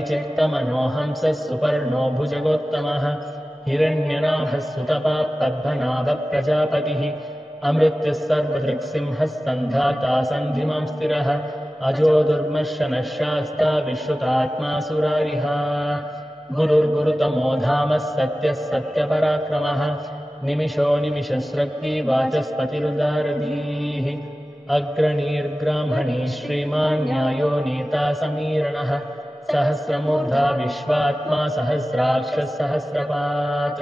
परिचित्तमनोहंसः सुपर्णो भुजगोत्तमः हिरण्यनाभः सुतपः पद्मनाभः प्रजापतिः अमृत्युः सर्वदृक्सिंहः सन्धाता सन्धिमां स्थिरः अजो दुर्मर्शनः शास्ता विश्रुतात्मा सुरारिः गुरुर्गुरुतमो धामः सत्यः सत्यपराक्रमः निमिषो निमिषस्रग्वी वाचस्पतिरुदारधीः अग्रणीर्ब्राह्मणी श्रीमान् न्यायो नेता समीरणः सहस्रमूर्धा विश्वात्मा सहस्राक्षः सहस्रपात्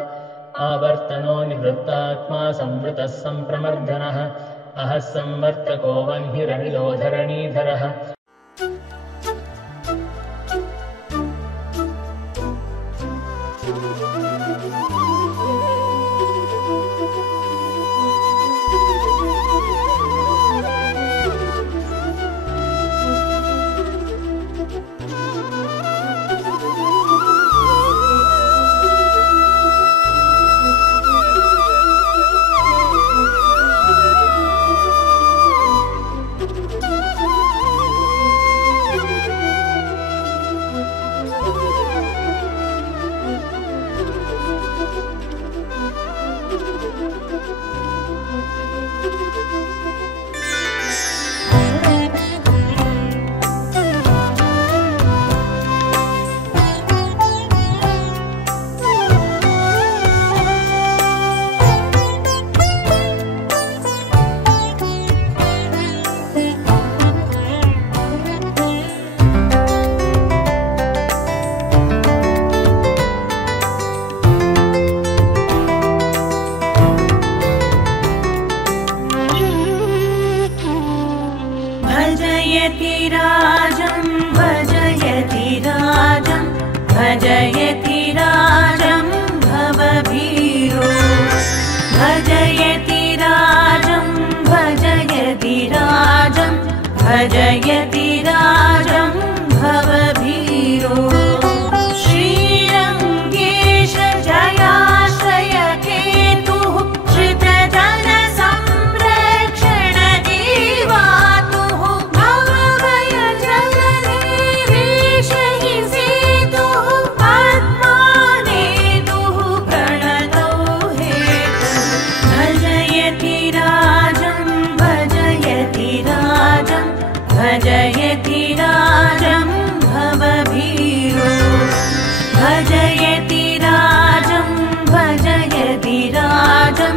आवर्तनो निवृत्तात्मा संवृतः सम्प्रमर्दनः अहः संवर्तको वह्निरनिलो धरणीधरः भजयति राजं भवभीरो भजयति राजं भजयति राजं भजयति राजं भवभीरो श्रीरङ्गेश जयाश्रय केतुः श्रितजनसंरक्षण जीवातुः भवभयजलनिरीश हि सेतुः पद्मानेतुः प्रणतौ हेतुः भजयति राजं भजयति राजं भजयति राजं भवभीरो भजयति राजं भजयति राजं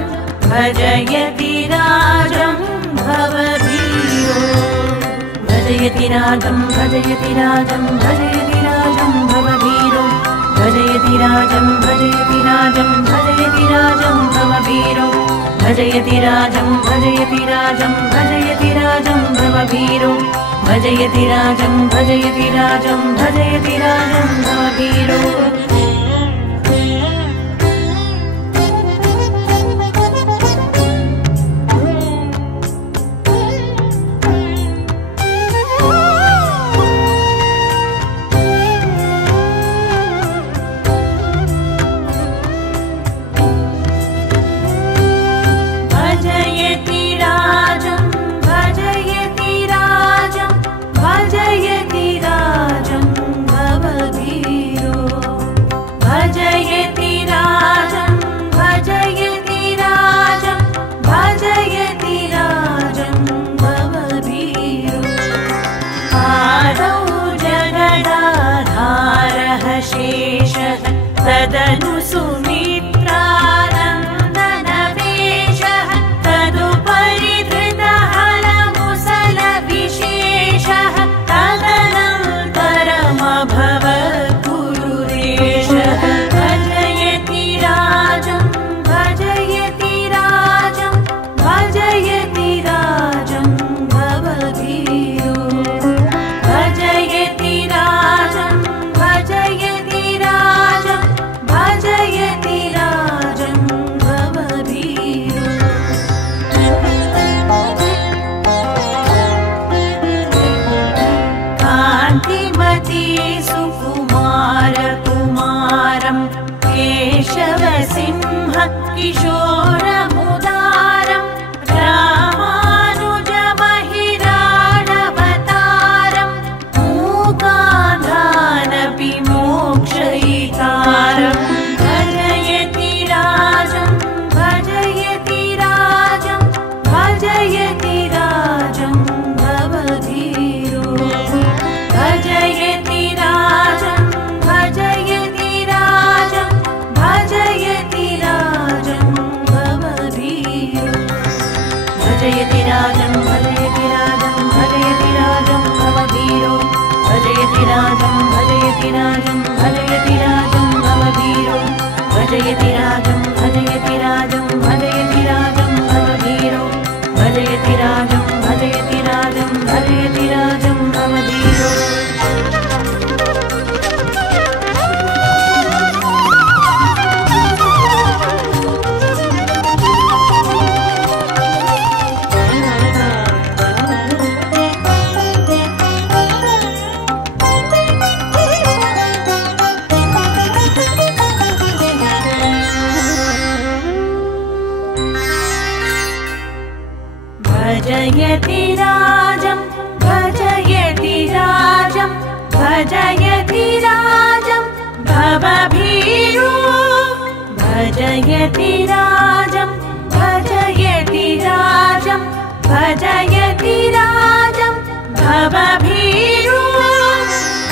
भजयति राजं भवभीरो भजयति राजं भजयति राजं भजयति राजं भवभीरो भजयति राजं भजयति राजं भजयति राजं भवभीरो भजयति राजं भजयति राजं भजयति राजं भवभीरो भजयति राजं भजयति राजं भजयति राजं भवभीरो भजयति राजं भजयति राजं भजयति राजं भवभीरो भजयति राजं भजयति राजं भजयति राजं भवभीरो आदौ जगदाधारः शेषः तदनु सुमित्रानन्दनवेशः तदुपरि धृतहरमुसलविशेषः तदनन्तरमभवत् गुरुरेशः भजयति राजं भजयति राजं भजयति राजं भवभीरो भजयति राजं भजयति राजं भजयति राजं भवभीरो कान्तिमती सुकुमारकुमारं केशवसिंह किशोरमुदारं रामानुजमहिराणवतारं मूकाधानपि राजं भजयति राजं भववीरो भजयति राजं भजयति राजं भजयति राजं भववीरो भजयति राजं भजयति राजं भजयति राजं भववीरो भजयति राजं भजयति राजं भजयति राजं भवभीरो भजयति राजं भजयति राजं भजयति राजं भवभीरो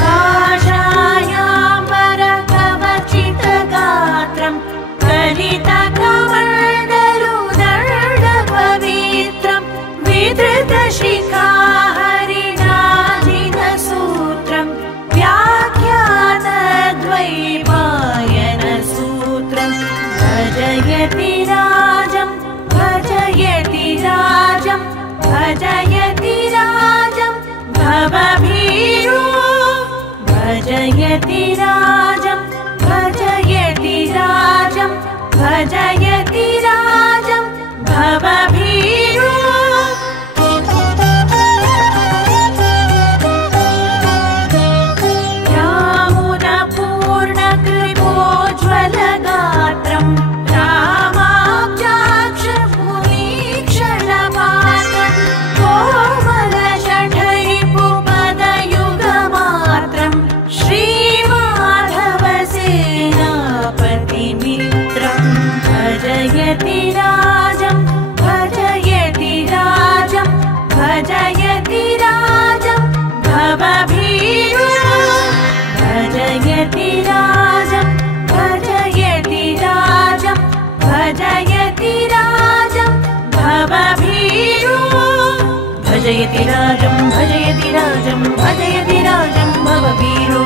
काषायाम्बरकवचितगात्रं कलितकमण्डलुदण्डपवित्रं विधृतशिखाहरिणाजिनसूत्रं व्याख्यातद्वैपायनसूत्रं भजयति राजं भजयति राजं भजयति राजं भवभीरो भजयति राजं भजयति राजं भजयति राजं भवभीरो रामुदपूर्णकृपोज्ज्वलगात्रं रामाब्जाक्षमुनीक्षणमात्रं कोमलषठरिपुपदयुगमात्रं श्रीमाधवसेनापतिमित्रं भजयति राजं भजयति राजं भजयति राजं भवभीरो भजयति राजं भजयति राजं भजयति राजं भवभीरो भजयति राजं भजयति राजं भजयति राजं भवभीरो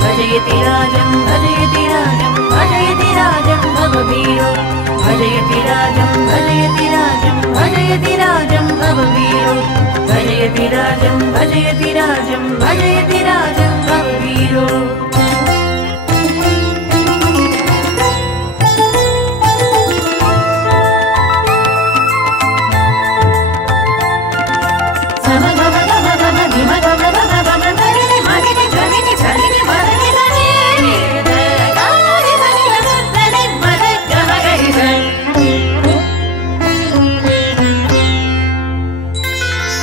भजयति राजं भजयति राजं भजयति राजं भवभीरो भजयति राजं भजयति राजं भजयति राजं भवभीरो भजयति राजं भजयति राजं भजयति राजं भवभीरो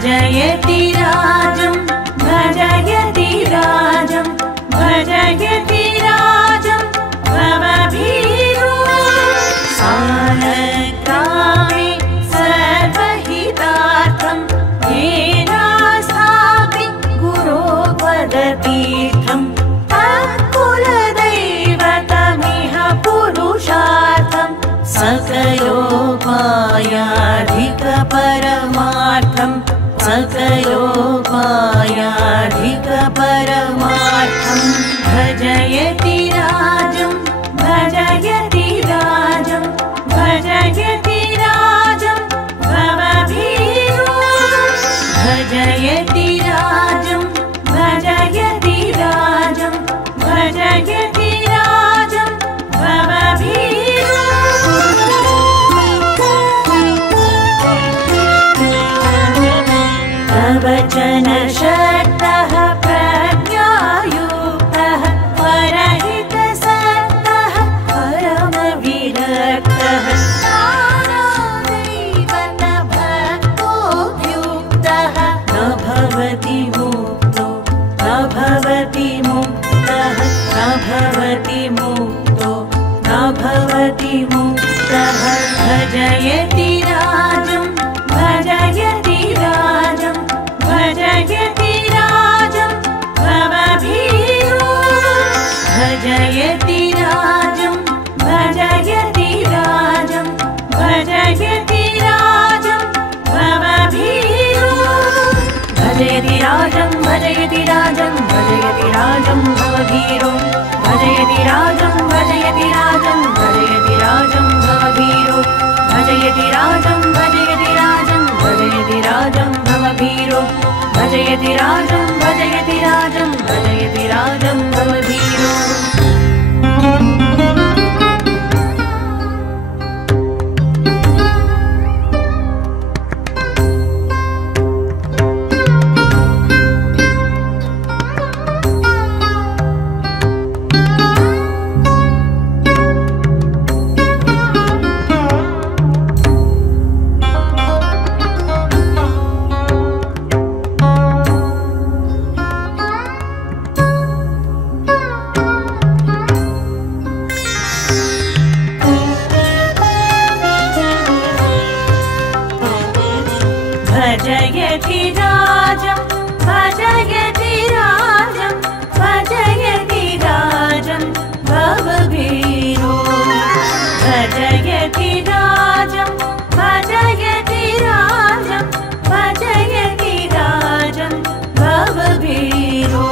भजयति राजं भजयति राजं भजयति राजं भवभीरो सालग्रामे सर्वहितार्थं येनास्थापि गुरोपदतीर्थं तत्कुलदैवतमिह पुरुषार्थं सकलोपायाधिकपरमार्थं सकलोपायाधिकपरमार्थं भजयति राजं भजयति राजं भजयति राजं भवभीरो भजयति राजं भजयति राजं भजयति राजं भवभीरो प्रवचनशक्तः प्रज्ञायुक्तः परहितसक्तः परमविरक्तः नानादैवतभक्तोऽभ्युक्तः न भवति मुक्तो न भवति मुक्तः न भवति मुक्तो न भवति मुक्तः भजयति राजं भजयति राजं भजयति राजं भवभीरो भजयति राजं भजयति राजं भजयति राजं भवभीरो भजयति राजं भजयति राजं भजयति राजं भवभीरो भजयति राजं भजयति राजं भजयति राजं भवभीरो भजयति राजं भजयति राजं भजयति राजं भवभीरो भजयति राजं भजयति राजं भजयति राजं भवभीरो भजयति राजं भजयति राजं भजयति राजं भवभीरो भजयति राजं भजयति राजं भजयति राजं भवभीरो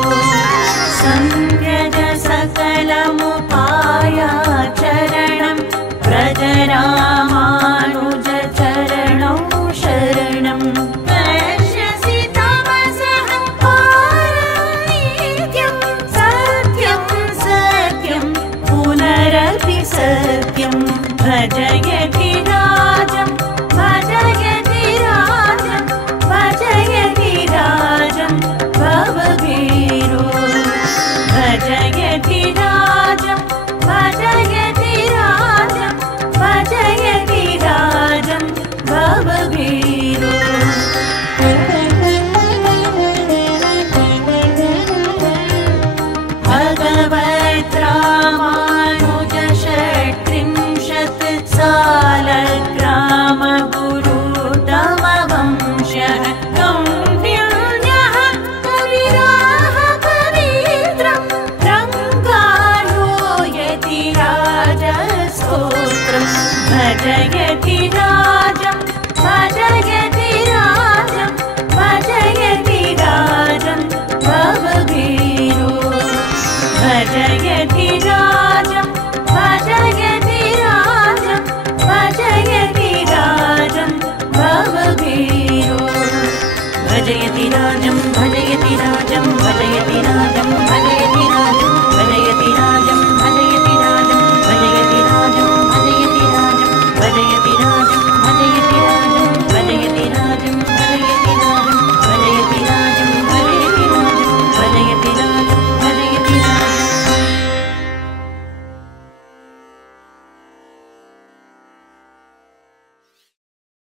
संव्रज सकलमुपायाचरणं व्रजरामानुज चरणौ शरणं पश्यसि तमसः पारनित्यं सत्यं सत्यं पुनरपि सत्यं भजयति राजं भजयति राजं भजयति राजं भवभीरो भजयति राजं भजयति राजं भजयति राजं भवभीरो भगवत् रामानुज षट्त्रिंशत् सालग्राम गुरुतमवंशः कौण्डिन्यः कविराः कवीन्द्रं रङ्गालो यति राजस्तोत्रं भजयति राजं भजयति राजं भजयति राजं भवभीरो भजयति राजं